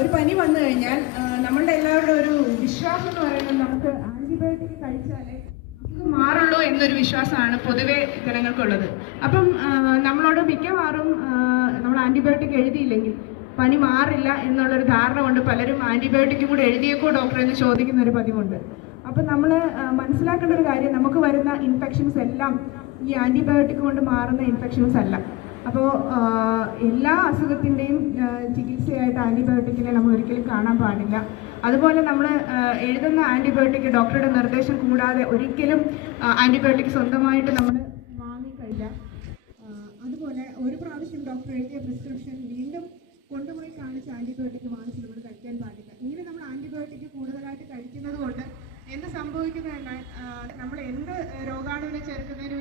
ഒരു പനി വന്നു കഴിഞ്ഞാൽ നമ്മളുടെ എല്ലാവരുടെ ഒരു വിശ്വാസം എന്ന് പറയുന്നത് നമുക്ക് ആന്റിബയോട്ടിക് കഴിച്ചാലേ ഇത് മാറുള്ളൂ എന്നൊരു വിശ്വാസമാണ് പൊതുവെ ജനങ്ങൾക്കുള്ളത്. അപ്പം നമ്മളോട് മിക്കവാറും നമ്മൾ ആന്റിബയോട്ടിക് എഴുതിയില്ലെങ്കിൽ പനി മാറില്ല എന്നുള്ളൊരു ധാരണ കൊണ്ട് പലരും ആന്റിബയോട്ടിക്കും കൂടെ എഴുതിയേക്കോ ഡോക്ടറെ എന്ന് ചോദിക്കുന്ന ഒരു പതിവുണ്ട്. അപ്പം നമ്മൾ മനസ്സിലാക്കേണ്ട ഒരു കാര്യം, നമുക്ക് വരുന്ന ഇൻഫെക്ഷൻസ് എല്ലാം ഈ ആന്റിബയോട്ടിക് കൊണ്ട് മാറുന്ന ഇൻഫെക്ഷൻസ് അല്ല. അപ്പോൾ എല്ലാ അസുഖത്തിൻ്റെയും ചികിത്സയായിട്ട് ആൻറ്റിബയോട്ടിക്കിനെ നമ്മൾ ഒരിക്കലും കാണാൻ പാടില്ല. അതുപോലെ നമ്മൾ എഴുതുന്ന ആൻറ്റിബയോട്ടിക് ഡോക്ടറുടെ നിർദ്ദേശം കൂടാതെ ഒരിക്കലും ആൻറ്റിബയോട്ടിക് സ്വന്തമായിട്ട് നമ്മൾ വാങ്ങിക്കഴില്ല. അതുപോലെ ഒരു പ്രാവശ്യം ഡോക്ടർ എഴുതിയ പ്രിസ്ക്രിപ്ഷൻ വീണ്ടും കൊണ്ടുപോയി കാണിച്ച് ആൻറ്റിബയോട്ടിക് വാങ്ങിച്ച് നമ്മൾ കഴിക്കാൻ പാടില്ല. ഇങ്ങനെ നമ്മൾ ആൻറ്റിബയോട്ടിക് കൂടുതലായിട്ട് കഴിക്കുന്നത് കൊണ്ട് എന്ത് സംഭവിക്കുന്നതെന്നാൽ നമ്മൾ എന്ത് രോഗാണുവിനെ ചെറുക്കുന്നതിന്